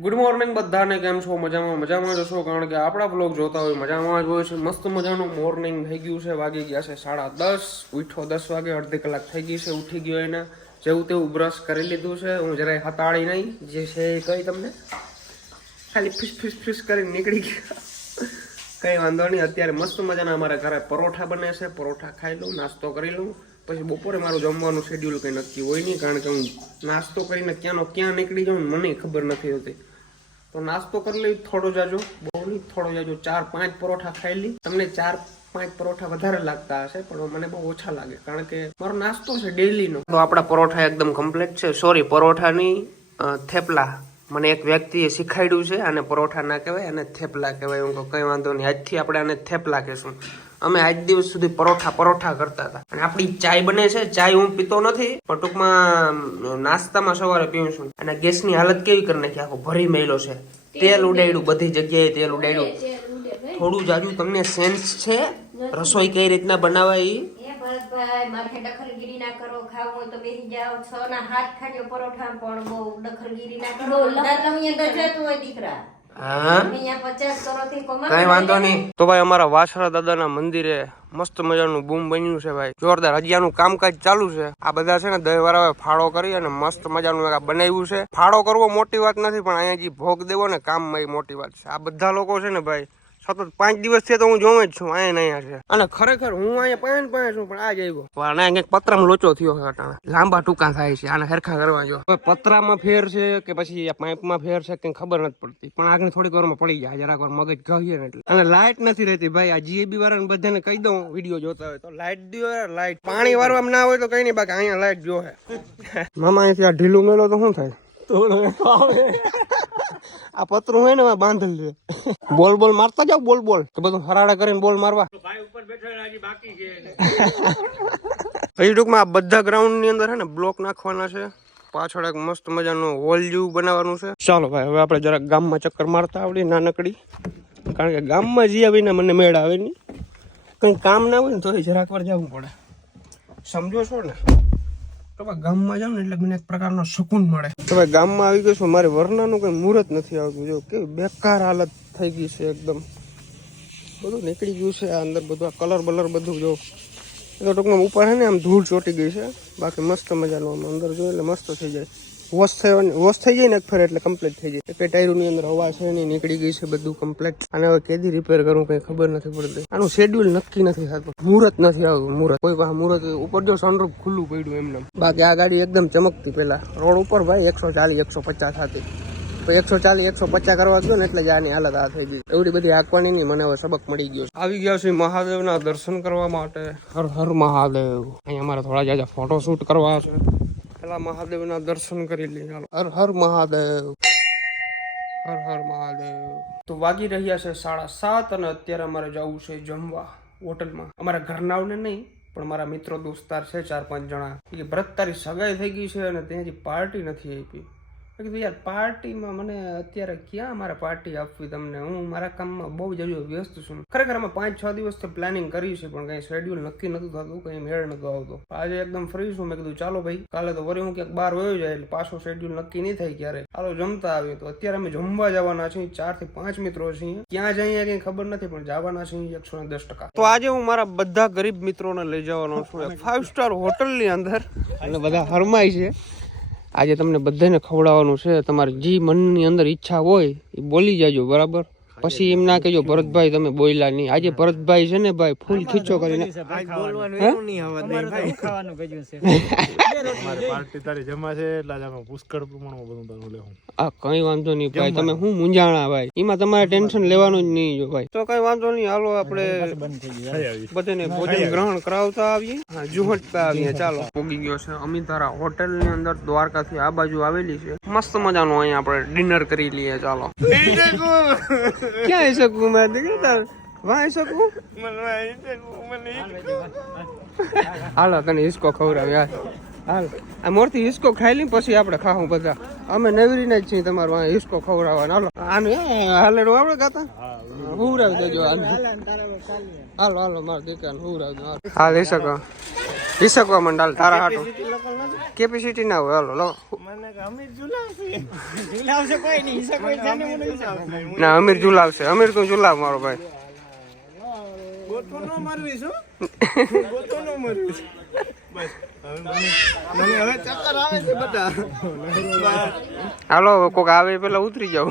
Good morning બધાને, કેમ છો? મજામાં મજામાં જ છો કારણ કે આપણા બ્લોગ જોતા હોય, મજામાં જ હોય છે. મસ્ત મજાનું મોર્નિંગ થઈ ગયું છે, વાગી ગયા છે સાડા દસ, ઉઠો દસ વાગે, અડધી કલાક થઈ ગઈ છે, ઉઠી ગયો એને. જેવું તેવું બ્રશ કરી લીધું છે. હું જરાય હતાળી નહીં, જે છે એ કહી તમને. ખાલી ફિસ ફિસ ફિસ કરીને નીકળી ગયા. કંઈ વાંધો નહીં, અત્યારે મસ્ત મજાના અમારા ઘરે પરોઠા બને છે. પરોઠા ખાઈ લઉં, નાસ્તો કરી લઉં. પછી બપોરે મારું જમવાનું શેડ્યુલ કંઈ નક્કી હોય નહીં, કારણ કે હું નાસ્તો કરીને ક્યાંનો ક્યાં નીકળી જાઉં મને ખબર નથી હોતી. તો નાસ્તો કરી લઈ થોડો જાજો બહુ નહીં થોડો જાજો ચાર પાંચ પરોઠા ખાઈ લઈ તમને ચાર પાંચ પરોઠા વધારે લાગતા હશે પણ મને બહુ ઓછા લાગે કારણ કે મારો નાસ્તો છે ડેઈલીનો તો આપણા પરોઠા એકદમ કમ્પ્લીટ છે. સોરી પરોઠાની થેપલા. મને એક વ્યક્તિએ શીખાડ્યું છે આને પરોઠા ના કહેવાય અને થેપલા કહેવાય. હું કહું, કંઈ વાંધો નહીં આજથી આપણે આને થેપલા કહેશું. અમે આજ દિવસ સુધી પરોઠા પરોઠા કરતા હતા. અને આપણી ચાય બને છે ચાય હું પીતો નથી પણ ટૂંકમાં નાસ્તામાં સવારે પીઉં છું. અને ગેસની હાલત કેવી કરી નાખી આખો ભરી મેલો છે. તેલ ઉડાડ્યું બધી જગ્યાએ તેલ ઉડાડ્યું. થોડું જાજુ તમને સેન્સ છે? રસોઈ કઈ રીતના બનાવાય? એ ભરતભાઈ માથે દખલગીરી ના કરો ખાવું હોય તો બેસી જાઓ. છ ના હાથ ખાજો પરોઠા પણ બહુ ડખરગીરી ના કરો. લમીએ જતું હોય દીકરા. કઈ વાંધો નહીં. તો ભાઈ અમારા વાછરા દાદાના મંદિરે મસ્ત મજાનું બૂમ બન્યું છે ભાઈ. જોરદાર હજી કામકાજ ચાલુ છે. આ બધા છે ને દહીં ફાળો કરી અને મસ્ત મજાનું એક બનાવ્યું છે. ફાળો કરવો મોટી વાત નથી પણ અહીંયા જે ભોગ દેવો ને કામમાં એ મોટી વાત છે. આ બધા લોકો છે ને ભાઈ સતત પાંચ દિવસથી તો હું જોઉં જ છું અહીંયા અહીંયા છે. અને ખરેખર હું અહીંયા પાંચ પાંચ છું પણ આ જ આવ્યો આના કંઈક પતરામાં લોચો થયો છે અટાણે. લાંબા ટૂંકા થાય છે આને હેરખા કરવા જો. હવે પતરામાં ફેર છે કે પછી આ પાઇપમાં ફેર છે કે ખબર નથી પડતી. પણ આગળ થોડીક વારમાં પડી જાય જરાક વાર મગજ ગહીએ ને એટલે. અને લાઇટ નથી રહેતી ભાઈ આ જીએબી વાળાને બધાને કહી દઉં વીડિયો જોતા હોય તો. લાઇટ દો લાઇટ પાણી વારવામાં ના હોય તો કઈ નહીં બાકી અહીંયા લાઇટ જો હે. મામા અહીંથી આ ઢીલું મેલો તો શું થાય? આ પતરું હોય ને એમાં બાંધેલ છે. બોલ બોલ મારતા જાવ બોલ બોલ. તો બધું હરાડા કરીને બોલ મારવા. હજી ટૂંકમાં આ બધા ગ્રાઉન્ડની અંદર છે ને બ્લોક નાખવાના છે. પાછળ એક મસ્ત મજાનું હોલ જેવું બનાવવાનું છે. ચાલો ભાઈ હવે આપણે જરાક ગામમાં ચક્કર મારતા આવડી નાનકડી. કારણ કે ગામમાં જ્યાં આવીને મને મેળ આવે નહીં. કંઈ કામ ના હોય ને તો જરાક વાર જવું પડે. સમજો છો ને? તો ગામમાં જાવ ને એટલે મને પ્રકારનો સુકૂન મળે. તો ગામમાં આવી ગયો છું, મારે વરનાનું કંઈ મુહૂર્ત નથી આવતું. જો કે બેકાર હાલત થઈ ગઈ છે એકદમ. બધું નીકળી ગયું છે આ અંદર, બધું આ કલર બલર બધું, જો. એ તો ટૂંકમાં ઉપર છે ને આમ ધૂળ ચોટી ગઈ છે. બાકી મસ્ત મજાનું આમ અંદર જોઈએ એટલે મસ્ત થઈ જાય. વોશ થયો વોશ થઈ જાય ને એક ફેર એટલે કમ્પ્લીટ થઈ જાય. કે ટાયરોની અંદર હવા છે નહીં નીકળી ગઈ છે બધું કમ્પ્લીટ અને હવે કેદી રિપેર કરું કઈ ખબર નથી પડતી. આનું શેડ્યુલ નક્કી નથી થતું. મુહૂર્ત નથી આવતું, મુહૂર્ત. કોઈ પાસે મુહૂર્ત ઉપર જો સનરૂફ ખુલ્લું પડ્યું એમને બાકી આ ગાડી એકદમ ચમકતી પેલા રોડ ઉપર ભાઈ એકસો ચાલીસ, એકસો પચાસ હતી. એકસો ચાલીસ, એકસો પચાસ કરવા ગયો ને એટલે જ આની હાલત આ થઈ ગઈ. એવડી બધી હાંકવાની નહીં મને હવે સબક મળી ગયો આવી ગયા છે મહાદેવના દર્શન કરવા માટે. હર હર મહાદેવ. અહીંયા અમારે થોડા જાજા ફોટો શૂટ કરવા છે. પેલા મહાદેવના દર્શન કરી લઈએ. હર હર મહાદેવ. હર હર મહાદેવ. તો વાગી રહ્યા છે સાડા સાત અને અત્યારે અમારે જવું છે જમવા હોટલમાં. અમારા ઘરનાઓને નહીં, પણ મારા મિત્રો દોસ્તાર છે ચાર પાંચ જણા. એ ભરત તારી સગાઈ થઈ ગઈ છે અને ત્યાંથી પાર્ટી નથી આપી. મેં યાર, પાર્ટીમાં મને અત્યારે ક્યાં મારે પાર્ટી આપવી તમને? હું મારા કામમાં બહુ જ વ્યસ્ત છું. ખરેખર અમે પાંચ છ દિવસથી પ્લાનિંગ કરી છે, પણ કઈ શેડ્યુલ નક્કી નતું થતું, કઈ મેળ નતો આવતો. આજે એકદમ ફ્રી છું. મેં કીધું, ચાલો ભાઈ, કાલે તો વળી હું ક્યાંક બહાર વયો જાય, એટલે પાછો શેડ્યુલ નક્કી નહીં થાય ક્યારે. ચાલો જમતા આવીએ. તો અત્યારે અમે જમવા જવાના છીએ, ચારથી પાંચ મિત્રો છીએ ક્યાં જઈએ કઈ ખબર નથી, પણ જવાના છીએ એકસો ને દસ ટકા. તો આજે હું મારા બધા ગરીબ મિત્રોને લઈ જવાનો છું. ફાઈવ સ્ટાર હોટલની અંદર. અને બધા હરમાય છે. આજે તમને બધાને ખવડાવવાનું છે તમારી જે મનની અંદર ઈચ્છા હોય એ બોલી જાજો બરાબર પછી એમ ના કહેજો ભરતભાઈ તમે બોલ્યા નહીં આજે ભરતભાઈ છે ને ભાઈ ફૂલ ખીચો કરીને મારે પાર્ટી તારી જમા છે એટલે આજે અમે પુષ્કળ પ્રમાણમાં બધું તારું લેવું. આ કઈ વાંધો નહીં ભાઈ તમે હું મૂંઝાણા ભાઈ? એમાં તમારે ટેન્શન લેવાનું જ નહીં જો ભાઈ. તો કઈ વાંધો નહીં હાલો આપણે બધાને ભોજન ગ્રહણ કરાવતા આવીએ. હા જુહટતા આવીએ ચાલો. પોગી ગયો છે અમિતારા હોટેલની અંદર દ્વારકાથી આ બાજુ આવેલી છે. મસ્ત મજાનું અહીંયા આપણે ડિનર કરી લઈએ ચાલો. ક્યાં શકું મેં? દીકરી વાં આવી શકું? હાલો તને હિસકો ખવડાવ યાર હાલ. આ મોરથી હિસકો ખાઈ લઈ પછી આપણે ખાવું બધા. અમે નવરીને જ છીએ તમારું આ હિસકો ખવડાવવાનો. હાલો. આનું હાલેડું આપણે ગાતા હુવડાવી દેજો આને. હાલો હાલો મારા દીકરાને હુવડાવી દો હાલ હિસકો હિસકવા મંડાલ તારા હાટો. કેપેસિટી ના હોય હાલો લો. ના અમીર ઝુલાવશે. અમીર તું ઝુલાવ મારો ભાઈ. ગોતો નો મરવી છું ગોતો નો મરવી છું. બસ. હવે મને મને હવે ચક્કર આવે છે બધા હાલો કોક આવે એ પેલા ઉતરી જાવ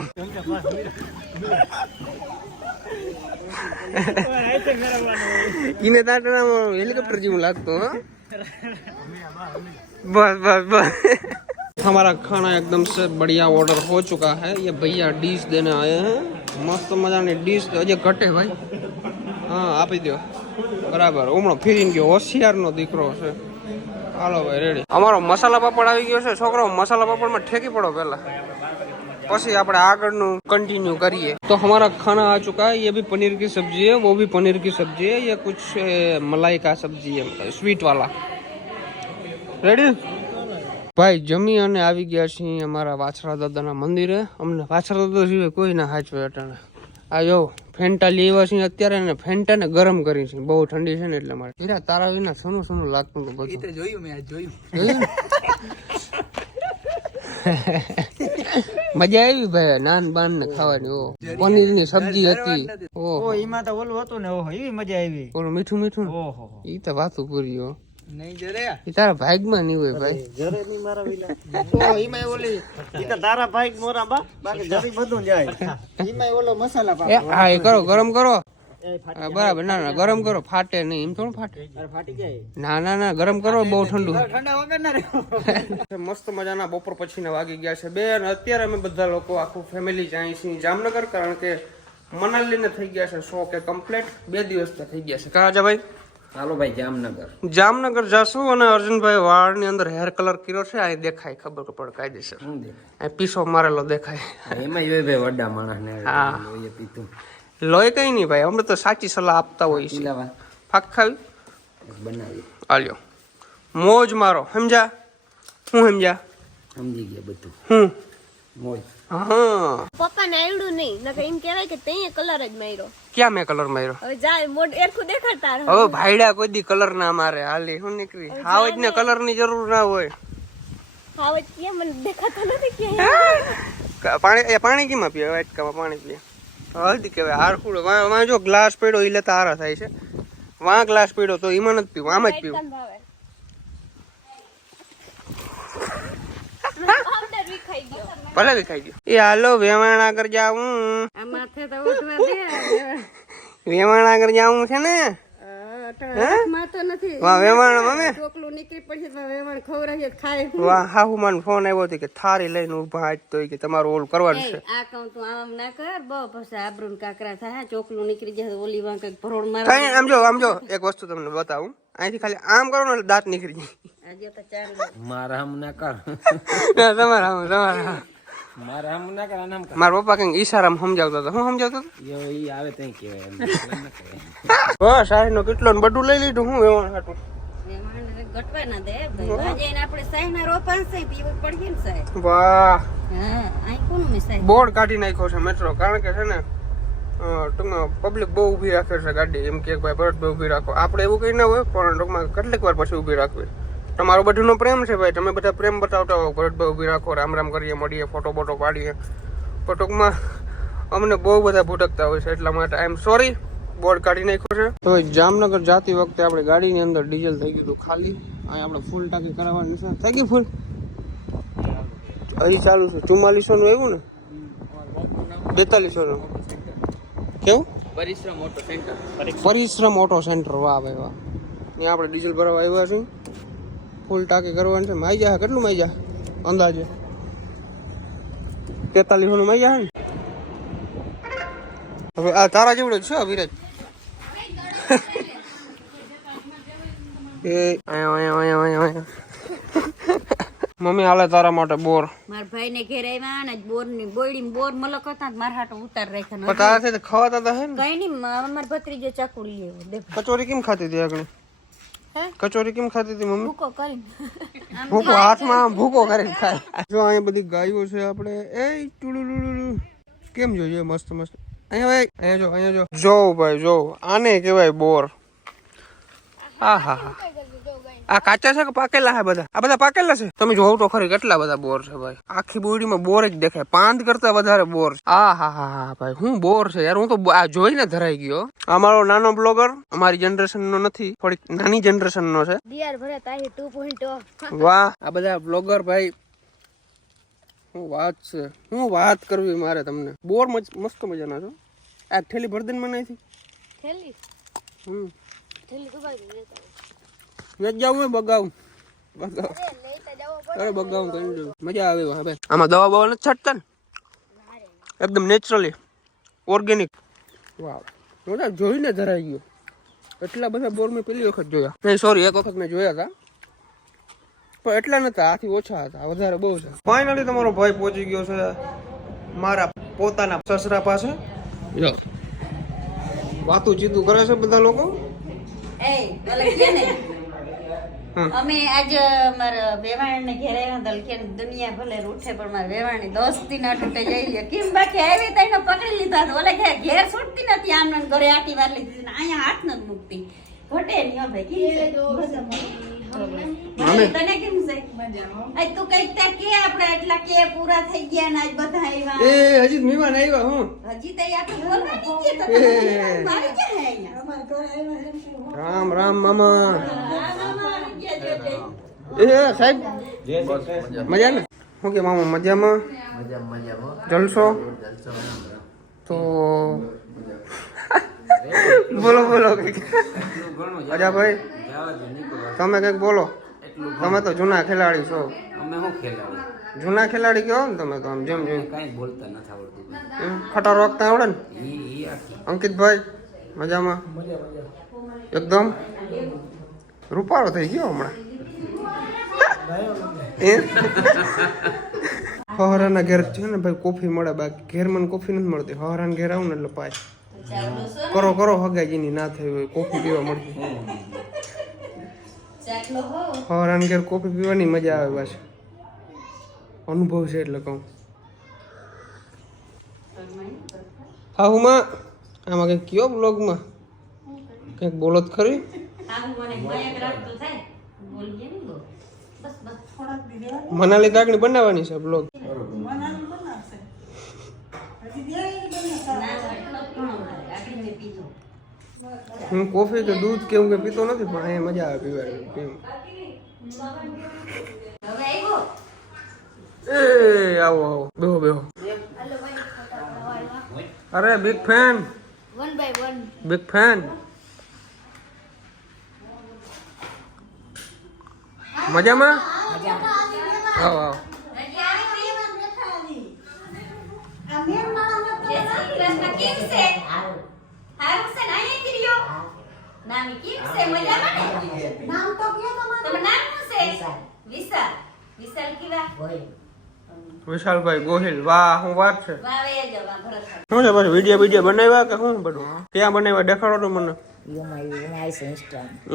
ઈને તાટણામાં હેલિકોપ્ટર જેવું લાગતું હા बस बस बस हमारा खाना एकदम से बढ़िया ऑर्डर हो चुका है ये भैया डिश देने आए हैं મસ્ત મજાની ડીશ હજી ઘટે ભાઈ હા આપી દો બરાબર હમણો ફીરીને ગયો હોશિયારનો દીકરો છે હાલો ભાઈ રેડી અમારો મસાલા પાપડ આવી ગયો છે, છોકરો મસાલા પાપડમાં ઠેકી પડો પહેલા. પછી આપણે આગળનું કન્ટિન્યુ કરીએ. તો અમારા ખાના આ ચુકા, એ બી પનીર કી સબ્જી હે વો ભી પનીર કી સબ્જી હે યે કુછ મલાઈ કા સબ્જી હે સ્વીટ વાલા. રેડી ભાઈ, જમી અને આવી ગયા છીએ અમારા વાછરા દાદાના મંદિરે. અમને વાછરા દાદા સિવાય કોઈ ના હાચવે અટાણે. આ જો ફેન્ટા લેવા છે અત્યારે ને ફેન્ટાને ગરમ કરી છે. બહુ ઠંડી છે ને એટલે મારે. હીરા તારા વિના સોનું સોનું લાગતું હતું બધું. જોયું મેં જોયું. જોયું? મજા આવી ભાઈ નાન બાન ને ખાવાની ઓ. પનીરની સબ્જી હતી. ઓ એમાં તો ઓલું હતું ને ઓહો એવી મજા આવી. ઓલું મીઠું મીઠું ઓહો. ઈ તો વાતું પૂરી હો. નહીં જરે. ઈ તારા ભાગમાં નહીં હોય ભાઈ. જરે ની મારા વિલા. તો એમાં ઓલી ઈ તો તારા ભાઈ મોરા બા. બાકી જરી બધું જાય. એમાં ઓલો મસાલા પાક હા એ કરો ગરમ કરો. બરાબર ના ના ગરમ કરો ફાટે નહીં એમ થોડું ફાટે. ફાટી જાય ના ના ના ગરમ કરો બહુ ઠંડુ. ઠંડા વગર ના મસ્ત મજાના બપોર પછીના વાગી ગયા છે. બે અને અત્યારે અમે બધા લોકો આખું ફેમિલી જાય છીએ જામનગર કારણ કે મનાલીને થઈ ગયા છે શો કે કમ્પ્લીટ બે દિવસ થઈ ગયા છે. કાજા ભાઈ હાલો ભાઈ જામનગર. જામનગર જાશું અને અર્જુનભાઈ વાળની અંદર હેર કલર કર્યો છે આ દેખાય ખબર પડે કાયદેસર. આ પીસો મારેલો દેખાય. એમાં જોઈ ભાઈ વડા માણસ ને હા. લોહીએ પીતું. લોહી કઈ નહીં ભાઈ અમે તો સાચી સલાહ આપતા હોય છે ફાક ખાવી? બનાવી. આલ્યો. મોજ મારો સમજા હું સમજા સમજી ગયા બધું. હું? હા. પપ્પાને આવડ્યું નહીં નકર એમ કહેવાય કે તે કલર જ માર્યો. ક્યાં મેં કલર માર્યો? હવે જાય મોઢ એરખું દેખાડતા હવે ભાઈડા કોઈ દી કલર ના મારે હાલી શું નીકળી? હાવજ ને કલરની જરૂર ના હોય. હવે કેમ મને દેખાતો નથી કે પાણી એ પાણી કેમાં વાટકામાં પાણી પીવે હલ્દી કહેવાય હાર ફૂડ વાં જો ગ્લાસ પીડો એ લેતા હારા થાય છે. વાં ગ્લાસ પીડો તો એમાં નથી પીવું આમ જ પીવું. ભલે બી ખાઈ ગયો. એ હાલો વેવાણા કર જાવું વેવાણા. કર જાવું છે ને. ફોન આવ્યો હતો કે થારી લઈને ઊભા આજ તો કે તમારું ઓલું કરવાનું છે. આ કહું તું આમ ના કર બહુ પછી આબરૂ કાકરા થાય ચોકલું નીકળી જાય ઓલી વાં કંઈક ભરોડ મારે આમ જો આમ જો એક વસ્તુ તમને બતાવું. અહીંથી ખાલી આમ કરો ને દાંત નીકળી જાય. આજે મારા હમ ના કર. તમારા આમ, તમારા આમ. મારા ના કર પપ્પા કંઈક ઈશારામાં સમજાવતા હતા. હું સમજાવતો હતો? ઈ આવે તઈ કહેવાય એમ સાહેબ નો કેટલો ને બધું લઈ લીધું હું વેવાણ હાટું. ગટવા ના દે ભાઈ. આપણે સાઈ ના રોપાણ છે પીવું પડીએ ને સાહેબ. વાહ. હા બોર્ડ કાઢી નાખ્યો છે મેટ્રો કારણ કે છે ને ટૂંકમાં પબ્લિક બહુ ઊભી રાખે છે ગાડી. એમ કે ભાઈ ભરત ભાઈ ઊભી રાખો. આપણે એવું કંઈ ના હોય પણ ટૂંકમાં કેટલીક વાર પછી ઊભી રાખવી. તમારો બધીનો પ્રેમ છે ભાઈ. તમે બધા પ્રેમ બતાવતા હો ભરતભાઈ ઊભી રાખો રામ રામ કરીએ મળીએ ફોટો બોટો પાડીએ. પણ ટૂંકમાં અમને બહુ બધા ભૂટકતા હોય છે એટલા માટે આઈ એમ સોરી બોર્ડ કાઢી નાખ્યો છે. તો જામનગર જાતી વખતે આપણે ગાડીની અંદર ડીઝલ થઈ ગયું હતું ખાલી. અહીં આપણે ફૂલ ટાંકી કરાવવાની છે. થઈ ગઈ ફૂલ અહીં ચાલુ છે. ચુમ્માલીસો નું આવ્યું ને? બેતાલીસો નું કેવું? Parishram auto centre Parishram auto centre વાહ ભાઈ વાહ. ત્યાં આપણે ડીઝલ ભરવા આવ્યા છીએ. ફૂલ ટાંકી કરવાની છે. માઈ જાય કેટલું માઈ જાય અંદાજે? તેતાલીસો નું માઈ જાય ને? હવે આ તારા જેવડો છે વિરાજ. એ આયો આયો આયો આયો આયો. મમ્મી હાલે તારા માટે બોર. મારા ભાઈ ને ઘેર આવ્યા ને બોરની બોયડી બોર મલક હતા મારા હાટો ઉતાર રાખ્યા તારા સાથે ખવાતા હતા હે કઈ નઈ મારા ભત્રીજો ચાકુડી લેવો દે કચોરી કેમ ખાતી હતી આગળ? કચોરી કેમ ખાતી હતી મમ્મી? ભૂકો કરીને. ભૂકો હાથમાં આમ ભૂકો કરીને ખાય. જો અહીંયા બધી ગાયો છે આપણે. એ ટુલુલુલુલુ કેમ જોઈએ મસ્ત મસ્ત. અહીંયા ભાઈ અહીંયા જો અહીંયા જો. જો ભાઈ જો. આને કહેવાય બોર. હા હા હા આ કાચા છે કે પાકેલા છે બધા? આ બધા પાકેલા છે? તમે જોવો તો ખરી કેટલા બધા બોર છે ભાઈ. આખી બોડીમાં બોર જ દેખાય. પાંદ કરતા વધારે બોર છે. આ હા હા હા ભાઈ હું બોર છે યાર. હું તો આ જોઈને ધરાઈ ગયો. અમારો નાનો બ્લોગર. અમારી જનરેશન નો નથી થોડીક નાની જનરેશન નો છે પોઈન્ટ વાહ. આ બધા બ્લોગર ભાઈ હું વાત છે? હું વાત કરવી મારે તમને. બોર મજ- મસ્ત મજાના છો. આ થેલી ભરદનમાં નથી થેલી? હમ. થેલી તો બાજુ લેતા વેચ જાવ મેં બગાવું બગાવ લેતા જવો અરે બગાવું કરી મજા આવે હા ભાઈ આમાં દવા બવા નથી છાંટતા ને એકદમ નેચરલી ઓર્ગેનિક વાવ તો જોઈને ધરાઈ ગયો એટલા બધા બોર મેં પેલી વખત જોયા નહીં સોરી એક વખત મેં જોયા હતા પણ એટલા નતા આથી ઓછા હતા વધારે બહુ છે ફાઇનલી તમારો ભાઈ પહોંચી ગયો છે મારા પોતાના સસરા પાસે. જો વાતું ચીતું કરે છે બધા લોકો? એ ઓલા કે ને હમ. અમે આજ મારા વેવાણ ને ઘેરે કે દુનિયા ભલે રૂઠે પણ મારા વેવાણી દોસ્તી ના તૂટે જઈ લે કેમ બાકી આવી તઈને પકડી લીધા તો ઓલે ઘેર ઘેર છૂટતી નથી આમ ને ઘરે આટી વાર લીધી અહીંયા હાથ નથી મૂકતી. ઘટે નહીં ભાઈ કેમ છે મારી તને કેમ છે? આજ તું કંઈક ત્યાં કે આપણે એટલા કે પૂરા થઈ ગયા ને બધા એ હજી મહેમાન આવ્યા હું. હજી તો આટલું બોલવા નહીં કે તો તમે મારી ક્યાં હે અહીંયા. રામ રામ મામા. એ સાહેબ. મજા ને? શું કે મામા મજામાં? જલસો? તો બોલો બોલો. મજા અજા ભાઈ તમે કંઈક બોલો. તમે તો જૂના ખેલાડી છો. અમે શું ખેલાડી? જૂના ખેલાડી કહો ને તમે તો આમ જેમ જેમ. કાંઈ બોલતા નથી આવડતું. એમ ખટારો વાગતા આવડે ને? ઈ ઈ આખી. અંકિતભાઈ મજામાં? એકદમ? રૂપાળો થઈ ગયો હમણાં. એ? હરાના ઘેર છે ને ભાઈ કોફી મળે બાકી. ઘેર મને કોફી નથી મળતી. હરાના ઘેર આવું ને એટલે પાય. કરો કરો હગાજીની ના થઈ હોય કોફી પીવા મળતી ચાકલો ઘેર કોફી પીવાની મજા આવે પાછું. અનુભવ છે એટલે કહું. હા હુંમાં આમાં કંઈક કયો બ્લોગમાં કંઈક બોલો જ ખરી. મનાલી કાકડી બનાવવાની છે રાખતો થાય બોલીએ ને બહુ. બસ બસ થોડાક દી રહેવા દે. મનાલી તાકણી બનાવવાની છે બ્લોગ ના, એટલો જ ઘણો મારે. આટલી મેં પીધો. હું કોફી કે દૂધ કે એવું કે પીતો નથી પણ અહીંયા મજા આવે પીવાની કેમ? એ આવો આવો. બેહો બેહો. અરે બિગ ફેન બિગ ફેન મજામાં? આવો આવો. કેમ છે? હારું છે ને? અહીંયા કીર્યો? નામી કેમ છે? મજામાં ને? તમારું? નામ શું છે? વિશાલ. વિશાલ. કેવા? વિશાલભાઈ ગોહિલ. વાહ હું વાત છે. શું છે પાછું વીડિયો વીડિયો બનાવ્યા કે શું બધું? ક્યાં બનાવ્યા? દેખાડો તો મને.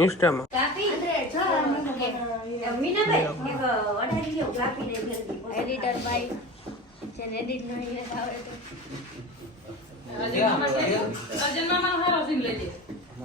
ઇન્સ્ટામાં એડિટર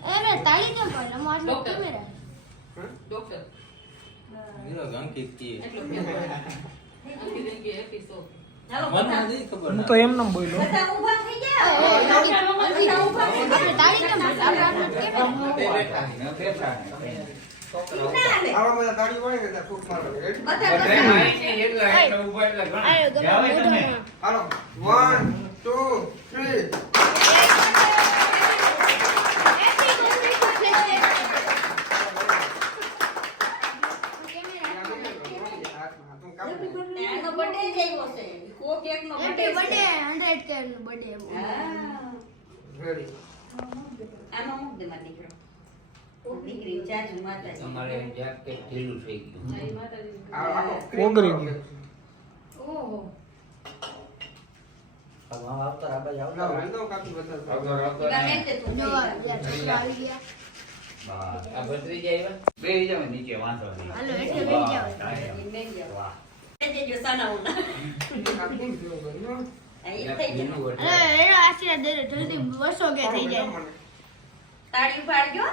તો હા? હા. પછી તાળી કેમ? પડે પડી આટલો કેમેરા ચાલો, બધા- હું તો એમ નામ બોલ્યો. બધા ઊભા થઈ ગયા. બધા ઊભા થઈ ગયા. આપણે તાળી કેમ પડી આપણે આટલો કેમેરા ના હાલે. આવા બધા તાળી હોય ને ત્યાં ફૂટ મારો રેડી બધા બધા. આયો ગમે મોઢામાં હાલો વન ટુ થ્રી આનો birthday જ આવ્યો છે. કોક એકનો birthday હેપી છે. બર્થડે 100 કે નો બર્થડે હા. રેડી આમાં મૂક દે મારો દીકરો. દીકરી ચાચુ માતાજી. તમારે જેકેટ ઢીલું થઈ ગયું. ઓગરી ગયું ઓહો. અગર જાવ નીચે વાંધો નહીં. તાળી પાડજો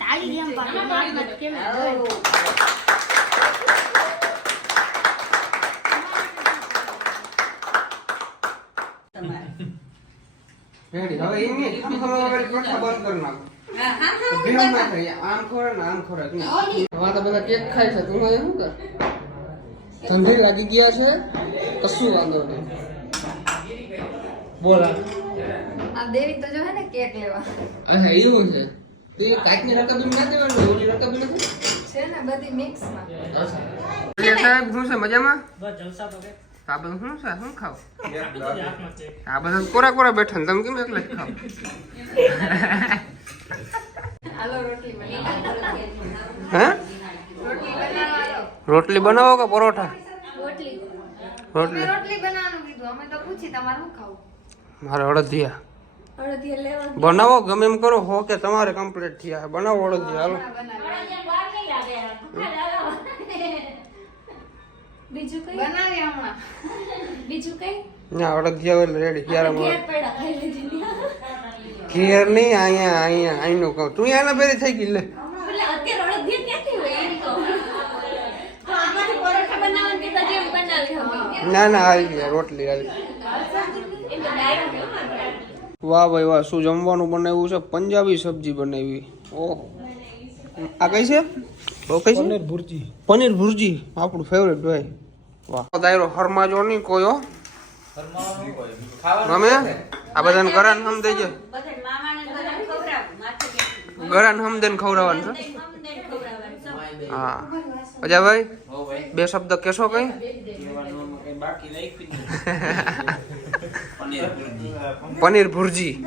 તાળી કેમ રેડી. હવે એમ આમ કથા બંધ કરી નાખો. હા, હા, હા, ભેળ ના થાય. આમ ખોરાક ને આમ ખોરાક હવે તો બધા કેક ખાય છે. તું હવે શું કર ઠંડી લાગી ગયા છે. કશું વાંધો નહીં. બોલા. આ દેવી તો જો હે ને કેક લેવા. અચ્છા એવું છે? તે કાચની રકાબી ના દેવાનું ઓલી રકમ નથી? છે ને બધી મિક્સમાં અચ્છા. સાહેબ શું છે મજામાં? આ બધું શું છે? શું ખાવ? આ બધા કોરા કોરા બેઠા ને તમે કેમ એકલા જ ખાવ? રોટલી બનાવો. હે? રોટલી બનાવો. કે પરોઠા? રોટલી. રોટલી. રોટલી બનાવવાનું કીધું. અમે તો પૂછી તમારે ખાવું? મારે અડદિયા અડધી લેવા બનાવો ગમે એમ કરો હો કે તમારે કમ્પ્લીટ થયા. બનાવો અડદિયા હાલો. બીજું કઈ? બનાવી હમણાં બીજું કઈ? ના અડદિયા એટલે રેડી ક્યારે મળે? પેડા ખાઈ લીધી ઘેર નહીં અહીંયા અહીંયા અહીંનું કહું. તું અહીંયા ભેરી થઈ ગઈ લે. એટલે અત્યારે અડધી ક્યાંથી હોય એની કહું તો આમાંથી પરોઠા બનાવવાનું કીધા જેમ બનાવી હવે ના ના હાલી ગયા રોટલી હાલી એટલે ડાયરેક્ટ વાહ ભાઈ વાહ શું જમવાનું બનાવ્યું છે? પંજાબી સબ્જી બનાવી. ઓહો. આ કઈ છે? ઓ કઈ છે? પનીર ભુરજી. પનીર ભુરજી આપણું ફેવરેટ ભાઈ. વાહ. દાયરો હરમાજો નહીં કોઈ હો. ગમે આ બધાને ગરાન હમ દેજે. ગરાન હમ દેને ખવડાવવાનું છે. હા. અજાભાઈ ભાઈ. બે શબ્દ કહેશો કઈ? કહેવાનું કઈ બાકી રાખ્યું જ